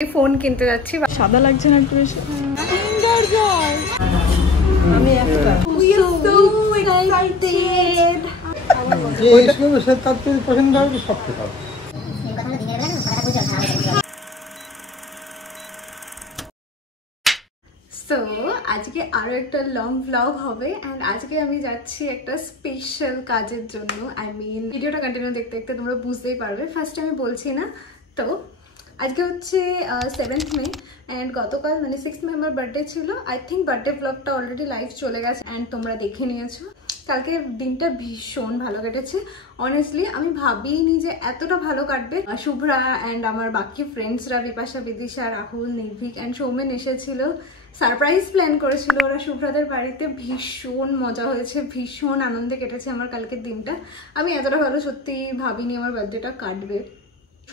Phone কিনতে যাচ্ছি। সাদা লাগছে না একটু বেশি? আমি একটা সো আজকে আরো একটা লং ব্লগ হবে এন্ড আজকে আমি যাচ্ছি একটা স্পেশাল কাজের জন্য। আই মিন ভিডিওটা কন্টিনিউ দেখতে দেখতে তোমরা বুঝতেই পারবে, ফার্স্ট আমি বলছি না। তো আজকে হচ্ছে 7th মে অ্যান্ড গতকাল মানে 6th মে আমার বার্থডে ছিল। আই থিঙ্ক বার্থডে ব্লগটা অলরেডি লাইভ চলে গেছে অ্যান্ড তোমরা দেখে নিয়েছো। কালকে দিনটা ভীষণ ভালো কেটেছে অনেস্টলি। আমি ভাবিনি যে এতটা ভালো কাটবে। শুভ্রা অ্যান্ড আমার বাকি ফ্রেন্ডসরা বিপাশা, বিদিশা, রাহুল, নির্ভীক অ্যান্ড সৌমেন এসেছিল। সারপ্রাইজ প্ল্যান করেছিল ওরা শুভ্রাদের বাড়িতে। ভীষণ মজা হয়েছে, ভীষণ আনন্দে কেটেছে আমার কালকের দিনটা। আমি এতটা ভালো সত্যি ভাবিনি আমার বার্থডেটা কাটবে।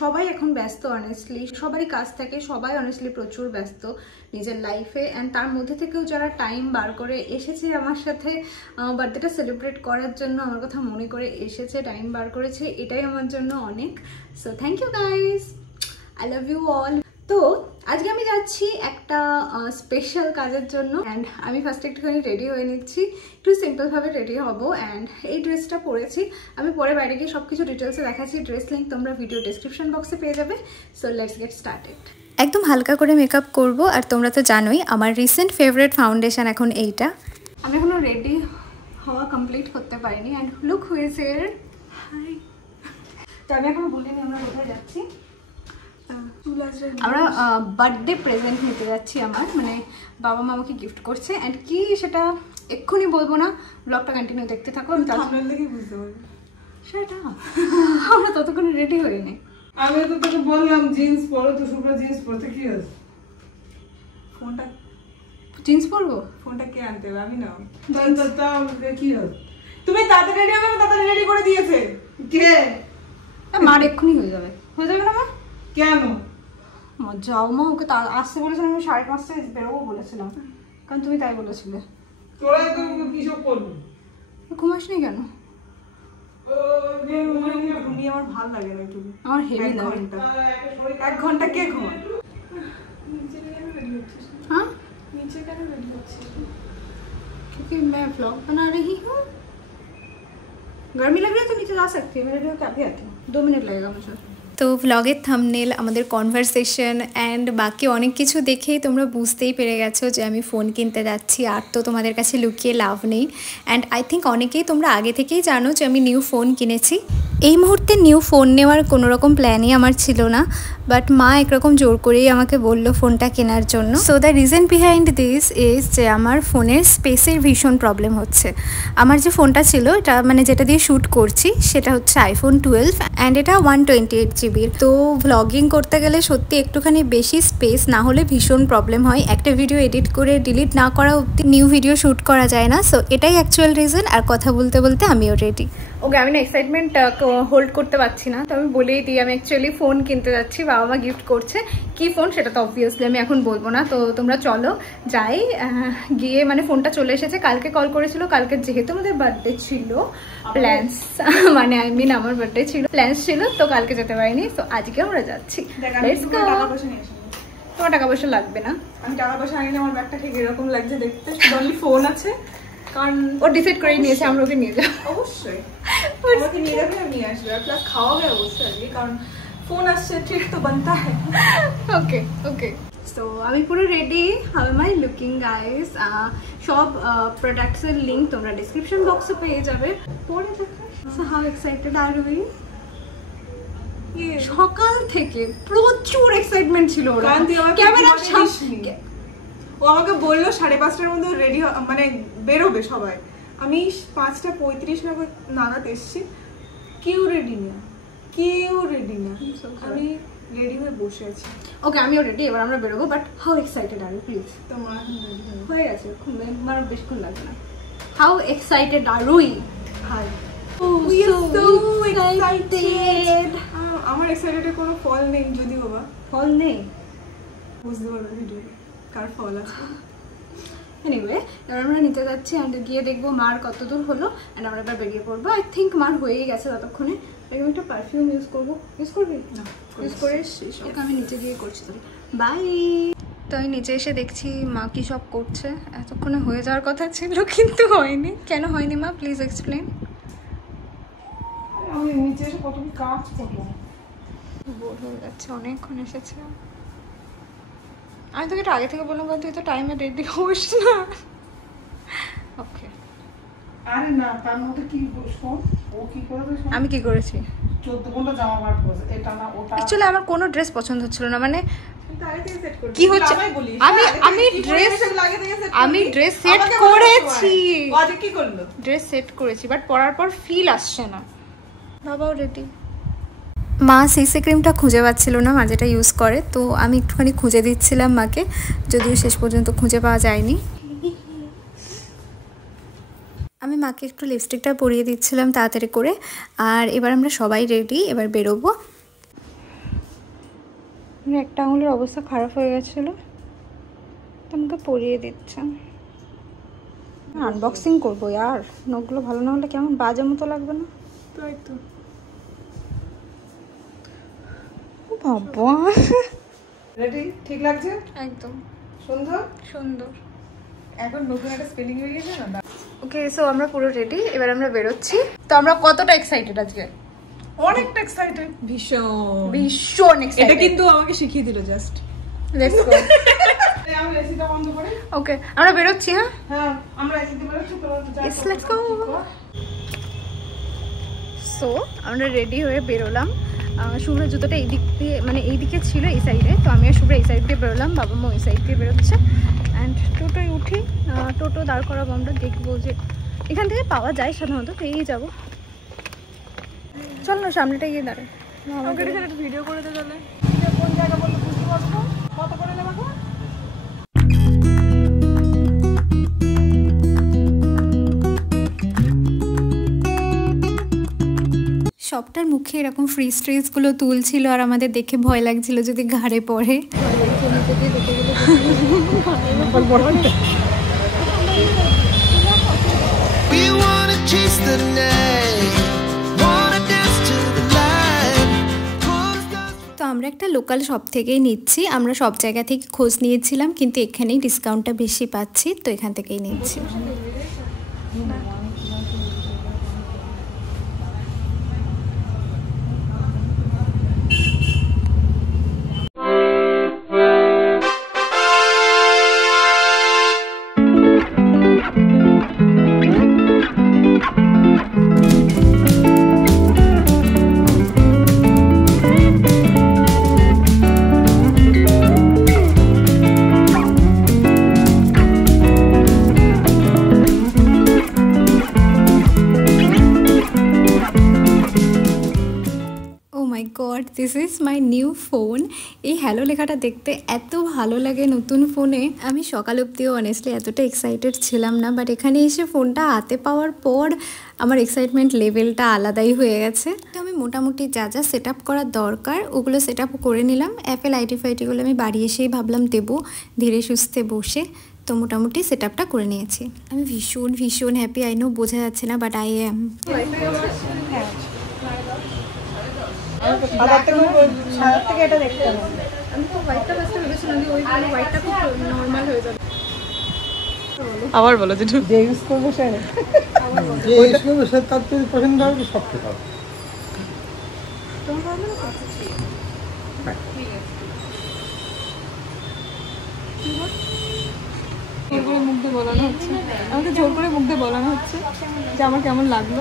সবাই এখন ব্যস্ত অনেস্টলি, সবারই কাজ থাকে, সবাই অনেস্টলি প্রচুর ব্যস্ত নিজের লাইফে অ্যান্ড তার মধ্যে থেকেও যারা টাইম বার করে এসেছে আমার সাথে বার্থডেটা সেলিব্রেট করার জন্য, আমার কথা মনে করে এসেছে, টাইম বার করেছে, এটাই আমার জন্য অনেক। So thank you guys, I love you all. তো আজকে আমি যাচ্ছি একটা স্পেশাল কাজের জন্য অ্যান্ড আমি ফার্স্টে একটুখানি রেডি হয়ে নিচ্ছি, একটু সিম্পলভাবে রেডি হব অ্যান্ড এই ড্রেসটা পরেছি। আমি পরে বাইরে গিয়ে সব কিছু ডিটেলসে দেখাচ্ছি, ড্রেস লিঙ্ক তোমরা ভিডিও ডেসক্রিপশন বক্সে পেয়ে যাবে। So let's get started. একদম হালকা করে মেকআপ করব আর তোমরা তো জানোই আমার রিসেন্ট ফেভারিট ফাউন্ডেশন এখন এইটা। আমি এখনো রেডি হওয়া কমপ্লিট করতে পারিনি and look who is here. Hi. তো আমি এখনো বলিনি আমরা কোথায় যাচ্ছি। আমরা বার্থডে প্রেজেন্ট নিতে যাচ্ছি আমার, মানে বাবা মা আমাকে গিফট করছে অ্যান্ড কি সেটা এক্ষুনি বলবো না, ব্লগটা কন্টিনিউ দেখতে থাকো। সেটা আমরা ততক্ষণ রেডি হইনি। আমি তো তোকে বললাম জিন্স পরো, তো শুভ্রা জিন্স পরতে কি আছে? ফোনটা জিন্স পরবো? ফোনটা কে আনতে হবে? আমি না কি আছে? তুমি তাড়াতাড়ি রেডি হবে, তাড়াতাড়ি রেডি করে দিয়েছে কে? মার এক্ষুনি হয়ে যাবে, হয়ে যাবে না মা? কেন? যাও মা, ওকে আসতে বলেছিলাম, আমি 5:30টায় বেরোবো বলেছিলাম, কারণ তুমি তাই বলেছিলে। তোরা তো কিসব করবি? ঘুমাস নি কেন? ঘুমিয়ে আমার ভালো লাগে না একটু। আমার হেভি লাগে। 1 ঘন্টা কে ঘুমায়? हाँ नीचे क्या रेडी होती है? क्योंकि मैं व्लॉग बना रही हूँ। गर्मी लग रही है तो नीचे जा सकती है, मैं रेडी होकर अभी आती हूँ, 2 मिनट लगेगा मुझे। তো ভ্লগের থাম্বনেল, আমাদের কনভারসেশন অ্যান্ড বাকি অনেক কিছু দেখেই তোমরা বুঝতেই পেরে গেছো যে আমি ফোন কিনতে যাচ্ছি। আর তো তোমাদের কাছে লুকিয়ে লাভ নেই অ্যান্ড আই থিঙ্ক অনেকেই তোমরা আগে থেকেই জানো যে আমি নিউ ফোন কিনেছি। এই মুহূর্তে নিউ ফোন নেওয়ার কোনো রকম প্ল্যানই আমার ছিল না, বাট মা একরকম জোর করেই আমাকে বললো ফোনটা কেনার জন্য। So the reason behind this is যে আমার ফোনের স্পেসের ভীষণ প্রবলেম হচ্ছে। আমার যে ফোনটা ছিল এটা মানে যেটা দিয়ে শ্যুট করছি সেটা হচ্ছে iPhone 12 অ্যান্ড এটা 128 GB। তো ভ্লগিং করতে গেলে সত্যি একটুখানি বেশি স্পেস না হলে ভীষণ প্রবলেম হয়। একটা ভিডিও এডিট করে ডিলিট না করা অবধি নিউ ভিডিও শ্যুট করা যায় না। সো এটাই অ্যাকচুয়াল রিজন। আর কথা বলতে বলতে আমিও রেডি। ওকে, আমি না এক্সাইটমেন্ট হোল্ড করতে পারছি না, তো আমি বলেই দিই আমি অ্যাকচুয়ালি ফোন কিনতে যাচ্ছি, বাবা মা গিফট করছে। কি ফোন সেটা তো অবভিয়াসলি আমি এখন বলবো না। তো তোমরা চলো যাই, গিয়ে মানে ফোনটা চলে এসেছে। কালকে কল করেছিল, কালকে যেহেতু আমাদের বার্থডে ছিল, প্ল্যান্স মানে আই মিন আমার বার্থডে ছিল, প্ল্যান্স ছিল, তো কালকে যেতে পারিনি। তো আজকে আমরা যাচ্ছি। তোমার টাকা পয়সা লাগবে না? আমি টাকা পয়সা আনিনি, আমার ব্যাগটা ঠিক এরকম লাগছে দেখতে, অনলি ফোন আছে। কারণ ও ডিসাইড করে নিয়েছে আমরা ওকে নিয়ে যাবো। অবশ্যই আমাকে নিয়ে যাবে, আমি নিয়ে আসবে, প্লাস খাওয়াবে অবশ্যই, কারণ ফোন আসছে, ঠিক তো বানতা হ্যায়। ওকে ওকে, সো আমি পুরো ready. How M I looking guys? সব প্রোডাক্টসের লিঙ্ক তোমরা ডেসক্রিপশন বক্সে পেয়ে যাবে। পরে দেখো। So how excited are we? সকাল থেকে প্রচুর এক্সাইটমেন্ট ছিল ওরা। ক্যামেরার সামনে ও আমাকে বললো 5:30টার মধ্যে রেডি মানে বেরোবে সবাই। আমি 5:35 নাগাদ এসছি, কেউ রেডি না, আমি রেডি হয়ে বসে আছি। ওকে, আমিও রেডি, এবার আমরা বেরোবো। But how excited are you please? তোমার এখন রেডি হয়ে গেছে, খুব মানে বেশিক্ষণ লাগবে না। How excited are we? Hi, we are so excited. আমার এক্সাইটেডের কোনো ফল নেই, যদি বাবা ফল নেই বুঝতে পারবে ভিডিও কার ফল আছে। এনিওয়ে, এবার আমরা নিতে যাচ্ছি অ্যান্ড গিয়ে দেখবো মার কত দূর হলো অ্যান্ড আমরা এবার বেরিয়ে পড়বো। আই থিঙ্ক মার হয়েই গেছে ততক্ষণে। আমি একটা পারফিউম ইউজ করবো। ইউজ করবি? না, ইউজ করে শেষ। ওকে, আমি নিচে গিয়ে করছি। বাই। তো আমি নিচে এসে দেখছি মা কি সব করছে। এতক্ষণে হয়ে যাওয়ার কথা ছিল কিন্তু হয়নি। কেন হয়নি মা, প্লিজ এক্সপ্লেন। আমি নিচে এসে কত কি কাজ করবো, বোর হয়ে যাচ্ছে, অনেকক্ষণ এসেছে। আমি তোকে একটু আগে থেকে বললাম তুই তো টাইমে রেডি হোস না। ওকে। আরে না, তার মধ্যে কি শোন, ও কি করবে, আমি কি করেছি? 14 ঘন্টা জামা বার করছে, এটা না ওটা। অ্যাকচুয়ালি আমার কোনো ড্রেস পছন্দ হচ্ছিল না, মানে কি হচ্ছে, আমি ড্রেস সেট করেছি, কি করলো, ড্রেস সেট করেছি, বাট পরার পর ফিল আসছে না। বাবাও রেডি। মা সিসি ক্রিমটা খুঁজে পাচ্ছিল না, মা যেটা ইউজ করে, তো আমি একটুখানি খুঁজে দিচ্ছিলাম মাকে, যদিও শেষ পর্যন্ত খুঁজে পাওয়া যায়নি। আমি মাকে একটু লিপস্টিকটা পরিয়ে দিচ্ছিলাম তাড়াতাড়ি করে। আর এবার আমরা সবাই রেডি, এবার বেরোবো। একটা আঙুলের অবস্থা খারাপ হয়ে গেছিলো, তো আমাকে পরিয়ে দিচ্ছেন। আনবক্সিং করবো আর নখগুলো ভালো না হলে কেমন বাজে মতো লাগবে না? তাই তো। বাবা রেডি, ঠিক লাগছে একদম সুন্দর সুন্দর। এখন নতুন একটা স্পেলিং হয়ে গেছে না। ওকে, সো আমরা পুরো রেডি, এবার আমরা বেরোচ্ছি। তো আমরা কতটা এক্সাইটেড আজকে? অনেকটা এক্সাইটেড, ভীষণ ভীষণ এক্সাইটেড। এটা কিন্তু আমাকে শিখিয়ে দিল জাস্ট। Let's go. আমরা এসিটা বন্ধ করে, ওকে আমরা বেরোচ্ছি। হ্যাঁ হ্যাঁ আমরা এসিতে বেরোচ্ছি, তোমরা তো ইয়েস, লেটস গো। সো আমরা রেডি হয়ে বেরোলাম। শুভ্র জুতোটা এই দিক দিয়ে, মানে এই দিকে ছিল, এই সাইডে, তো আমি আর শুভ্র এই সাইড দিয়ে বেরোলাম, বাবা মা ওই সাইড দিয়ে বেরোচ্ছে। অ্যান্ড টোটোয় উঠি, টোটো দাঁড় করাবো, আমরা দেখবো যে এখান থেকে পাওয়া যায় সাধারণত, পেয়েই যাবো। চল না সামনেটা গিয়ে দাঁড়ায়, আমাকে এখানে একটা ভিডিও করে দে তাহলে। কোন জায়গা বললে বুঝতে পারবো, কত করে নেবা গো? সবটার মুখে এরকম ফ্রিজ ট্রিজগুলো তুলছিল, আর আমাদের দেখে ভয় লাগছিল যদি ঘাড়ে পড়ে। তো আমরা একটা লোকাল শপ থেকেই নিচ্ছি, আমরা সব জায়গা থেকে খোঁজ নিয়েছিলাম, কিন্তু এখানেই ডিসকাউন্টটা বেশি পাচ্ছি, তো এখান থেকেই নিচ্ছি। This is my new phone. এই হ্যালো লেখাটা দেখতে এত ভালো লাগে নতুন ফোনে। আমি সকাল অবধিও অনেস্টলি এতটা এক্সাইটেড ছিলাম না, বাট এখানে এসে ফোনটা হাতে পাওয়ার পর আমার এক্সাইটমেন্ট লেভেলটা আলাদাই হয়ে গেছে। তো আমি মোটামুটি যা যা সেট আপ করার দরকার ওগুলো সেট আপ করে নিলাম। অ্যাপেল আইডি ফাইডিগুলো আমি বাড়ি এসেই ভাবলাম দেবো ধীরে সুস্থে বসে, তো মোটামুটি সেট আপটা করে নিয়েছি। আমি ভীষণ ভীষণ হ্যাপি। আই নো বোঝা যাচ্ছে না, বাট আই অ্যাম। এটা দেখতে হবে, আমি তো হোয়াইটটা ফার্স্টে ভেবেছিলাম যে ওই হোয়াইটটা খুব নর্মাল হয়ে যাবে। আবার বলো যে ইউজ করবো স্যার, যে ইউজ করবো স্যার তার যদি পছন্দ হবে সব ঠিক হবে। মুখ দিয়ে বলানো হচ্ছে, আমাকে জোর করে মুখ দিয়ে বলানো হচ্ছে যে আমার কেমন লাগলো।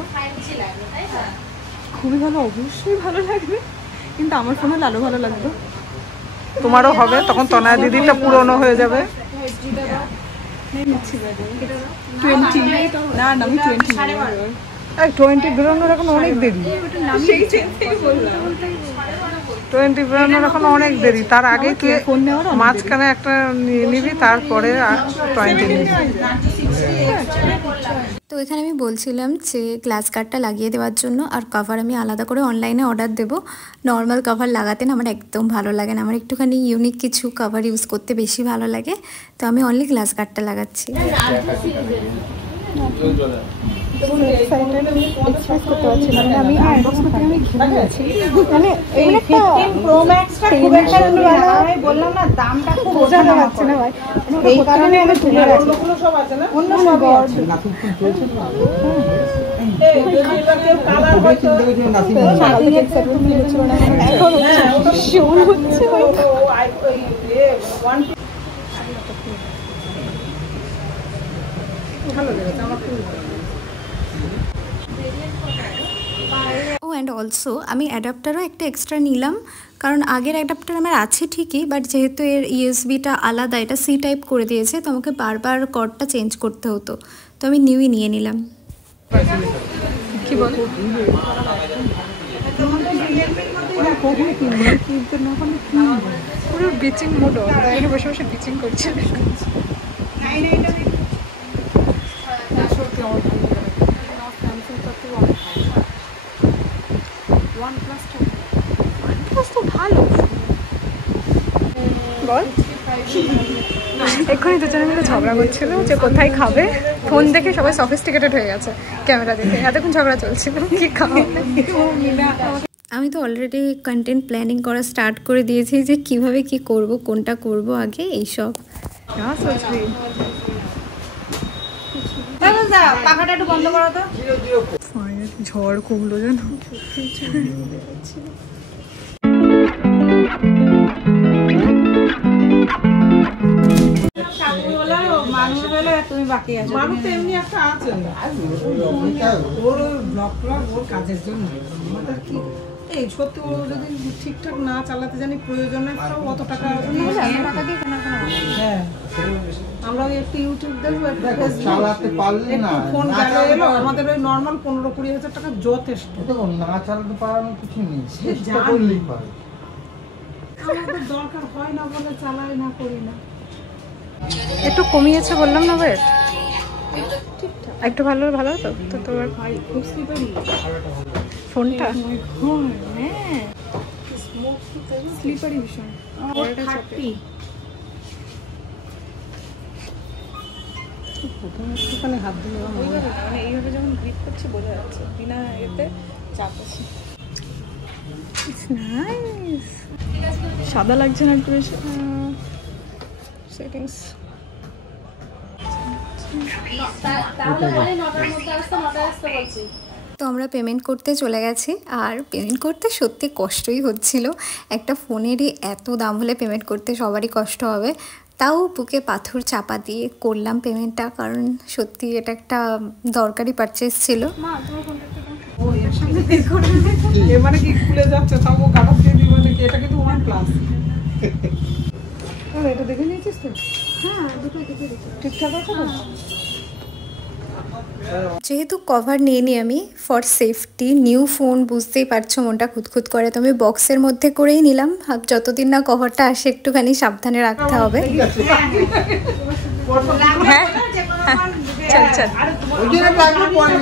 খুবই ভালো, অবশ্যই ভালো লাগবে, কিন্তু আমার ফোনে লালু ভালো লাগবে। তোমারও হবে, তখন তনয়া দিদিটা পুরনো হয়ে যাবে। 20 না না আমি 20 বেরোনোর এখন অনেক দেরি, 20 বেরোনোর এখন অনেক দেরি। তার আগেই তুই ফোন নেওয়ার মাঝখানে একটা নিবি, তারপরে 20 নিবি। তো এখানে আমি বলছিলাম যে গ্লাস গার্ডটা লাগিয়ে দেওয়ার জন্য, আর কভার আমি আলাদা করে অনলাইনে অর্ডার দেবো। নর্মাল কভার লাগাতে না আমার একদম ভালো লাগে না, আমার একটুখানি ইউনিক কিছু কভার ইউজ করতে বেশি ভালো লাগে, তো আমি অনলি গ্লাস গার্ডটা লাগাচ্ছি। এক্সপ্রেস করতে পারছি না, মানে আমি আনবক্স করতে আমি ঘেমে গেছি। মানে এই 15 Pro Max টা খুব একটা আমি বললাম না দামটা খুব বোঝাতে পারছি না ভাই, এই কারণে আমি তুলে রাখি। সব আছে না, অন্য সব আছে না, খুব চলছে না। এই যদি কেউ কালার হয় তো শাড়ি এক্সেপ্ট করেছিল না, এখন ওটা শোন হচ্ছে ভাই। ভালো লেগেছে আমার খুব। ও অ্যান্ড অলসো আমি অ্যাডাপ্টারও একটা এক্সট্রা নিলাম, কারণ আগের অ্যাডাপ্টার আমার আছে ঠিকই, বাট যেহেতু এর ইউএসবিটা আলাদা, এটা সি টাইপ করে দিয়েছে, তো আমাকে বারবার কর্ডটা চেঞ্জ করতে হতো, তো আমি নিউই নিয়ে নিলাম। কি বলে পুরো বিচিং মোড, এখানে বসে বসে বিচিং করছে। ভালো বল, এক্ষুনি দুজনে মিলে ঝগড়া করছিল যে কোথায় খাবে, ফোন দেখে সবাই সফিস্টিকেটেড হয়ে গেছে, ক্যামেরা দেখে এতক্ষণ ঝগড়া চলছিল কি খাবে। আমি তো অলরেডি কন্টেন্ট প্ল্যানিং করা স্টার্ট করে দিয়েছি যে কিভাবে কি করব, কোনটা করব আগে, এইসব। পাখাটা একটু বন্ধ করো তো। ঝড় কমলো জানো। তুমি বাকি আছো, মানুষ তো এমনি একটা আছে ওর ব্লগ ওর কাজের জন্য। আমাদের কি এই সত্যি ও যদি ঠিকঠাক না চালাতে জানি, প্রয়োজনে অত টাকা দিয়ে কেনা হ্যাঁ, আমরা একটু ইউটিউব দেখবো, একটু চালাতে পারলে না, ফোন গেলে এলো, আমাদের ওই নর্মাল 15-20 হাজার টাকা যথেষ্ট। দেখুন না চালাতে পারার কিছু নেই, সে চেষ্টা করলেই পারে। আমাদের দরকার হয় না বলে চালাই না, করি না। একটু কমিয়েছে বললাম না ওয়েট, একটু ভালো ভালো তো। তো তোমার ভাই খুব স্লিপারি ফোনটা, হ্যাঁ স্লিপারি ভীষণ। একটুখানি হাত দিলে মানে এইভাবে যখন গ্রিপ করছে বোঝা যাচ্ছে, বিনা এতে চাপ আছে। সাদা লাগছে না একটু বেশি সেটিংস। তো আমরা পেমেন্ট করতে চলে গেছি, আর পেমেন্ট করতে সত্যি কষ্টই হচ্ছিল। একটা ফোনেরই এত দাম হলে পেমেন্ট করতে সবারই কষ্ট হবে, তাও বুকে পাথর চাপা দিয়ে করলাম পেমেন্টটা, কারণ সত্যি এটা একটা দরকারি পারচেস ছিল। মানে কি খুলে যাচ্ছে, তাও ও কাটা দিয়ে দিব নাকি? এটা কিন্তু OnePlus। এটা দেখে নিয়েছিস তো? হ্যাঁ দুটোই দেখে দেখি ঠিকঠাক আছে তো? যেহেতু কভার নিয়ে নিই আমি ফর সেফটি, নিউ ফোন বুঝতেই পারছো মনটা খুঁতখুত করে, তো আমি বক্সের মধ্যে করেই নিলাম, যতদিন না কভারটা আসে একটুখানি সাবধানে রাখতে হবে। হ্যাঁ চল চল।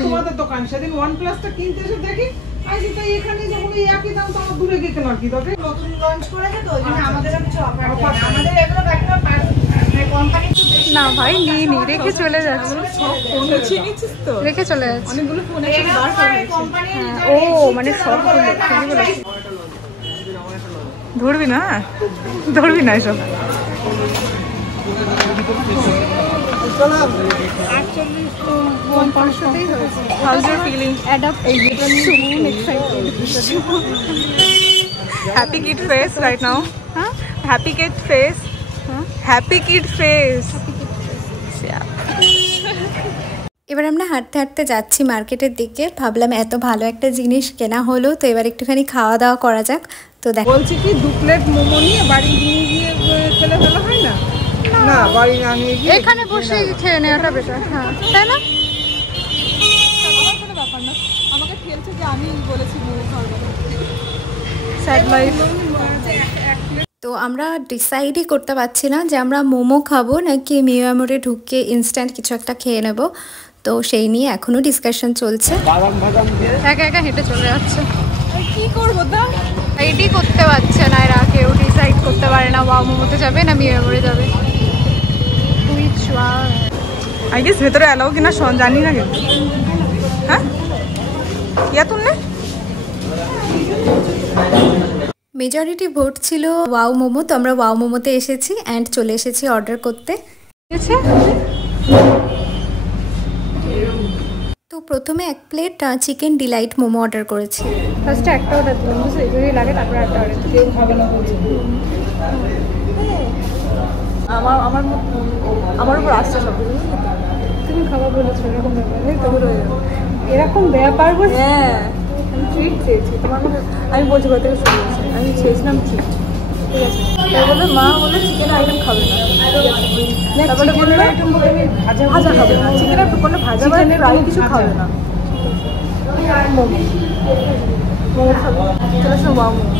তোমাদের দোকান সেদিন OnePlus-টা কিনতে এসে দেখি আইজি তাই এখানে যখন এই একই দাম, তো আমার দূরে গিয়ে কেনার কি দরকার? নতুন লঞ্চ করেছে তো ওই জন্য আমাদের কিছু অফার আছে, আমাদের এগুলো একটা কোম্পানি না ভাই নিয়ে নি, রেখে চলে যাচ্ছে, সব ফোন গুছিয়ে নিচ্ছিস তো? রেখে চলে যাচ্ছে। অনেকগুলো ফোন আছে দরকার ও মানে সবগুলো ধরবি না, ধরবি না এসব। How's your feeling? Happy kid face right now. Huh? Happy kid face. Huh? Happy kid face. এবার আমরা হাঁটতে হাঁটতে যাচ্ছি মার্কেটের দিকে, ভাবলাম এত ভালো একটা জিনিস কেনা হলো, তো এবার একটুখানি খাওয়া দাওয়া করা যাক। তো দেখ বলছি কি 2 প্লেট মোমো নিয়ে বাড়ি নিয়ে গিয়ে খেলে ফেলা হয় না? না বাড়ি না নিয়ে গিয়ে এখানে বসে খেয়ে নেওয়াটা বেটার। হ্যাঁ তাই না? কোনো ব্যাপার না, আমাকে খেলছে যে আমি বলেছি মোমো খাওয়ার কথা। Sad life. তো আমরা ডিসাইডই করতে পারছি না যে আমরা মোমো খাবো নাকি মিয়ামোরে ঢুকে ইনস্ট্যান্ট কিছু একটা খেয়ে নেব, তো সেই নিয়ে এখনও ডিসকাশন চলছে। একা একা হেঁটে চলে যাচ্ছে, কি করবো তা এডি করতে পারছে না এরা, কেউ ডিসাইড করতে পারে না ওয়াও মোমোতে যাবে না মিয়ামোরে যাবে। আই গেস ভেতরে অ্যালাউ কিনা জানি না, কিন্তু হ্যাঁ ইয়া তুললে মেজরিটি ভোট ছিল ওয়াও মোমো, তো আমরা ওয়াও মোমোতে এসেছি অ্যান্ড চলে এসেছি অর্ডার করতে। তো প্রথমে 1 plate chicken delight momo order করেছি। ফার্স্টে একটা অর্ডার দিলাম, বুঝলি, যদি লাগে তারপরে একটা অর্ডার দিই। কেউ খাবে না বলছে। আমার উপর আসছে সব কিছু। তুমি খাবার বলেছো এরকম ব্যাপার, তবে রয়ে যাবে এরকম ব্যাপার। হ্যাঁ আমি ট্রিট চেয়েছি তোমার মনে, আমি বলছি কোথা থেকে শুরু হয়েছে, আমি চেয়েছিলাম ট্রিট, ঠিক আছে। তাই বলে মা বললো চিকেন আইটেম খাবে না, তারপরে বললো ভাজা খাবে না, চিকেনের কোনো ভাজা বা ফ্রাই কিছু খাবে না, মোমো মোমো খাবে। চলে আসো ওয়াও মোমো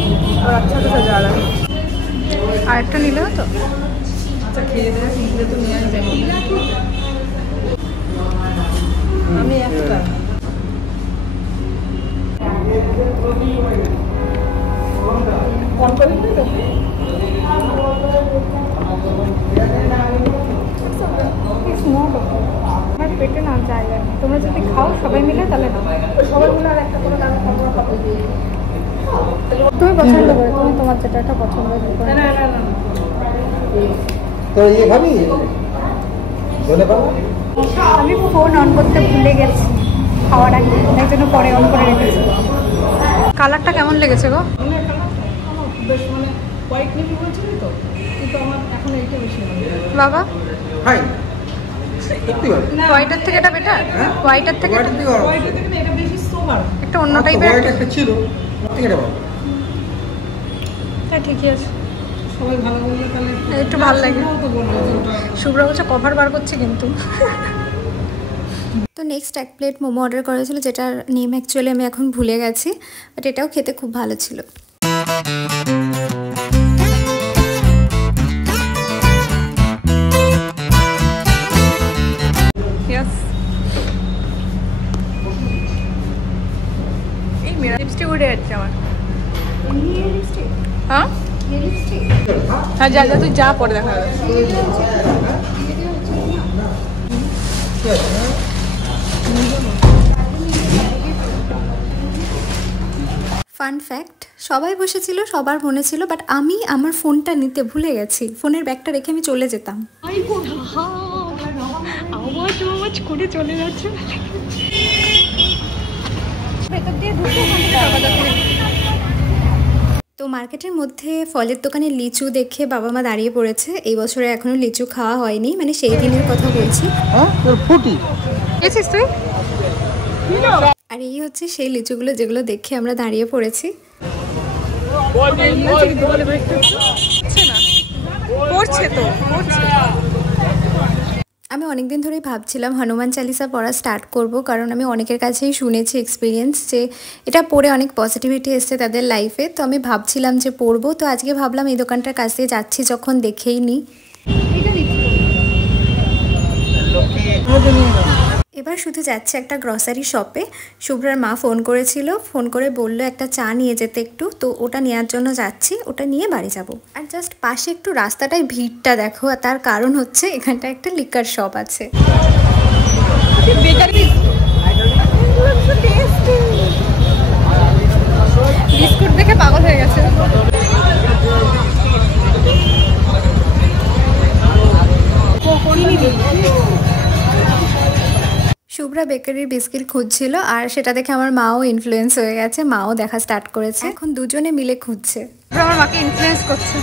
আর আচ্ছা তো যা লাগে। আরেকটা নিলেও তো আচ্ছা খেয়ে দেয় নিলে তো নিয়ে আসবে। আমি একটা ফোন করে দিই তো আমার পেটে না জায়গা নেই। তোমরা যদি খাও সবাই মিলে তাহলে না, সবাই মিলে আর একটা করে দাম খাবো খাবো। তুমি পছন্দ করো, তুমি তোমার যেটা একটা পছন্দ করো। না না না না তো ये ভাবি বলে পাবো আমি ফোন অন করতে ভুলে গেছি খাওয়ার আগে, তাই জন্য পরে অন করে রেখেছি। কালারটা কেমন লেগেছে গো? মানে আমার বেশ মানে হোয়াইট নেভি বলছিলি তো, কিন্তু আমার এখন এইটা বেশি লাগে। বাবা হাই সত্যি ভালো হোয়াইটের থেকে এটা বেটার? হোয়াইটের থেকে হোয়াইট দিও হোয়াইট থেকে না এটা বেশি সোবার। একটা অন্য টাইপের। হোয়াইট একটা ছিল ঠিক আছে ভালো। হ্যাঁ ঠিকই আছে, সবাই ভালো বললে তাহলে একটু ভালো লাগে। শুভ্রও তো বললো যে ওটা শুভ্র হচ্ছে কভার বার করছে কিন্তু। তো নেক্সট 1 প্লেট মোমো অর্ডার করা ছিল, যেটার নেম অ্যাকচুয়ালি আমি এখন ভুলে গেছি, বাট এটাও খেতে খুব ভালো ছিল। এই মেরা লিপস্টিক উড়ে যাচ্ছে আমার। হ্যাঁ হ্যাঁ যা যা তুই যা পরে দেখা যাবে। ফান ফ্যাক্ট, সবাই বসেছিল, সবার মনে ছিল, বাট আমি আমার ফোনটা নিতে ভুলে গেছি। ফোনের ব্যাগটা রেখে আমি চলে যেতাম। আওয়াজ করে চলে যাচ্ছে। ভেতর দিয়ে ঢুকে তো মার্কেটের মধ্যে ফলের দোকানে লিচু দেখে বাবা মা দাঁড়িয়ে পড়েছে। এই বছরে এখনো লিচু খাওয়া হয়নি, মানে সেই দিনের কথা বলছি। হ্যাঁ তোর ফুটি গেছিস তুই? আর এই হচ্ছে সেই লিচুগুলো যেগুলো দেখে আমরা দাঁড়িয়ে পড়েছি। পড়ছে তো পড়ছে। আমি অনেকদিন ধরেই ভাবছিলাম হনুমান চালিসা পড়া স্টার্ট করব, কারণ আমি অনেকের কাছেই শুনেছি এক্সপিরিয়েন্স যে এটা পড়ে অনেক পজিটিভিটি এসছে তাদের লাইফে। তো আমি ভাবছিলাম যে পড়বো, তো আজকে ভাবলাম এই দোকানটার কাছ দিয়ে যাচ্ছি যখন দেখেই নিই। এবার শুধু যাচ্ছে একটা গ্রসারি শপে। শুভ্রার মা ফোন করেছিল, ফোন করে বলল একটা চা নিয়ে যেতে একটু, তো ওটা নেওয়ার জন্য যাচ্ছি, ওটা নিয়ে বাড়ি যাব। আর জাস্ট পাশে একটু রাস্তাটায় ভিড়টা দেখো, আর তার কারণ হচ্ছে এখানটা একটা লিকার শপ আছে। বিস্কুট দেখে পাগল হয়ে গেছে। শুভ্রা বেকারির বিস্কিট খুঁজছিল, আর সেটা দেখে আমার মাও ইনফ্লুয়েন্স হয়ে গেছে, মাও দেখা স্টার্ট করেছে। এখন দুজনে মিলে খুঁজছে। আমার মাকে ইনফ্লুয়েন্স করছে।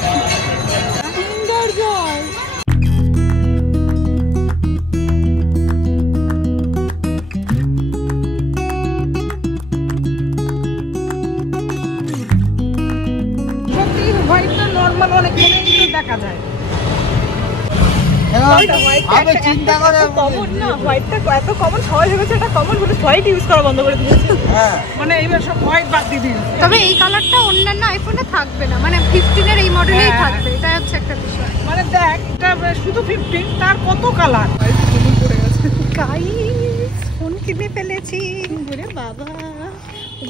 সত্যি হোয়াইটটা নর্মাল অনেক কিন্তু দেখা যায়। আমি চিন্তা করে কমন না, হোয়াইটটা এত কমন সবাই ভেবেছে এটা কমন বলে হোয়াইট ইউজ করা বন্ধ করে দিয়েছে। হ্যাঁ মানে এইবার সব হোয়াইট বাদ দিয়ে দিয়েছে। তবে এই কালারটা অন্যান্য আইফোনে থাকবে না, মানে 15 এর এই মডেলেই হ্যাঁ। থাকবে, এটা হচ্ছে একটা বিষয়। মানে দেখ এটা শুধু 15 তার কত কালার পড়ে গেছে। গাইস ফোন কিনে ফেলেছি। ওরে বাবা,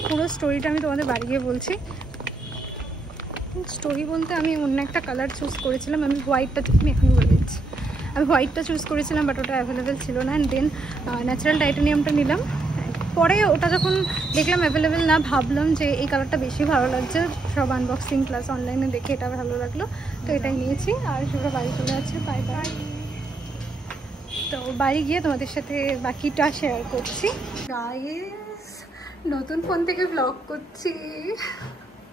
পুরো স্টোরিটা আমি তোমাদের বাড়ি গিয়ে বলছি। স্টোরি বলতে আমি অন্য একটা কালার চুজ করেছিলাম, আমি হোয়াইটটা, আমি এখনই বলে দিচ্ছি, আমি হোয়াইটটা চুজ করেছিলাম, বাট ওটা অ্যাভেলেবেল ছিল না। অ্যান্ড দেন ন্যাচারাল টাইটানিয়ামটা নিলাম। পরে ওটা যখন দেখলাম অ্যাভেলেবেল না, ভাবলাম যে এই কালারটা বেশি ভালো লাগছে, সব আনবক্সিং প্লাস অনলাইনে দেখে এটা ভালো লাগলো, তো এটাই নিয়েছি। আর সেটা বাড়ি চলে যাচ্ছে, বাই বাই। তো বাড়ি গিয়ে তোমাদের সাথে বাকিটা শেয়ার করছি। গাইস, নতুন ফোন থেকে ব্লগ করছি,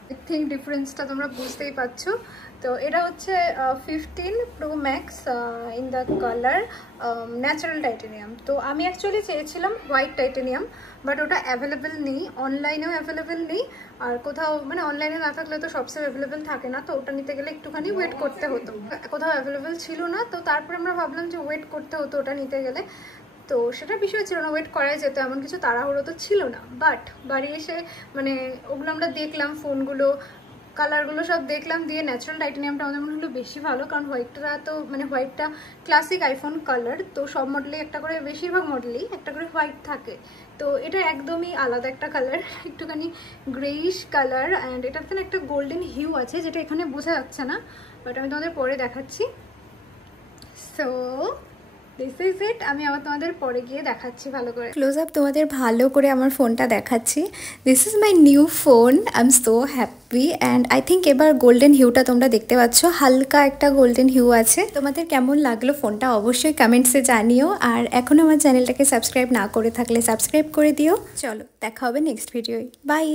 আই থিঙ্ক ডিফারেন্সটা তোমরা বুঝতেই পারছো। তো এটা হচ্ছে 15 Pro Max in the colour natural titanium. তো আমি অ্যাকচুয়ালি চেয়েছিলাম হোয়াইট টাইটেনিয়াম, বাট ওটা অ্যাভেলেবেল নেই, অনলাইনেও অ্যাভেলেবেল নেই, আর কোথাও মানে অনলাইনে না থাকলে তো সবসময় অ্যাভেলেবেল থাকে না, তো ওটা নিতে গেলে একটুখানি ওয়েট করতে হতো, কোথাও অ্যাভেলেবেল ছিল না। তো তারপরে আমরা ভাবলাম যে ওয়েট করতে হতো ওটা নিতে গেলে, তো সেটা বিষয় ছিল না, ওয়েট করাই যেত, এমন কিছু তাড়াহুড়ো তো ছিল না। বাট বাড়ি এসে মানে ওগুলো আমরা দেখলাম, ফোনগুলো কালারগুলো সব দেখলাম, দিয়ে ন্যাচারাল টাইটেনিয়ামটা আমাদের মনে হলো বেশি ভালো, কারণ হোয়াইটটা তো মানে হোয়াইটটা ক্লাসিক আইফোন কালার, তো সব মডেলেই একটা করে, বেশিরভাগ মডেলেই একটা করে হোয়াইট থাকে, তো এটা একদমই আলাদা একটা কালার, একটুখানি গ্রেইশ কালার, অ্যান্ড এটাতে না একটা গোল্ডেন হিউ আছে, যেটা এখানে বোঝা যাচ্ছে না, বাট আমি তোমাদের পরে দেখাচ্ছি। সো দিস ইজ ইট, আমি আবার তোমাদের পরে গিয়ে দেখাচ্ছি ভালো করে, ক্লোজ আপ তোমাদের ভালো করে আমার ফোনটা দেখাচ্ছি। This is my new phone, I am so happy and I think এবার গোল্ডেন হিউটা তোমরা দেখতে পাচ্ছ, হালকা একটা গোল্ডেন হিউ আছে। তোমাদের কেমন লাগলো ফোনটা অবশ্যই কমেন্টসে জানিও, আর এখনও আমার চ্যানেলটাকে সাবস্ক্রাইব না করে থাকলে সাবস্ক্রাইব করে দিও। চলো দেখা হবে নেক্সট ভিডিওয়, বাই।